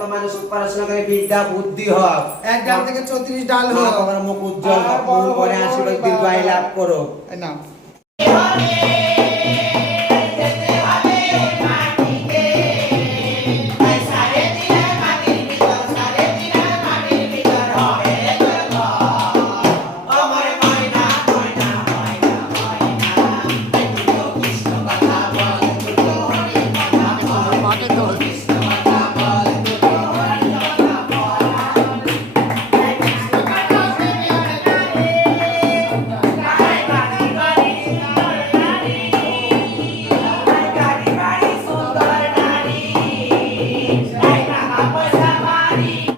মতো মানুষ পড়াশোনা করে বিদ্যা বুদ্ধি হোক, 1 ডাল থেকে 34 ডাল মা হোক, বাবার মুখ উজ্জ্বল হোক, মন করে আশীর্বাদ দীর্ঘায়ু লাভ করো। না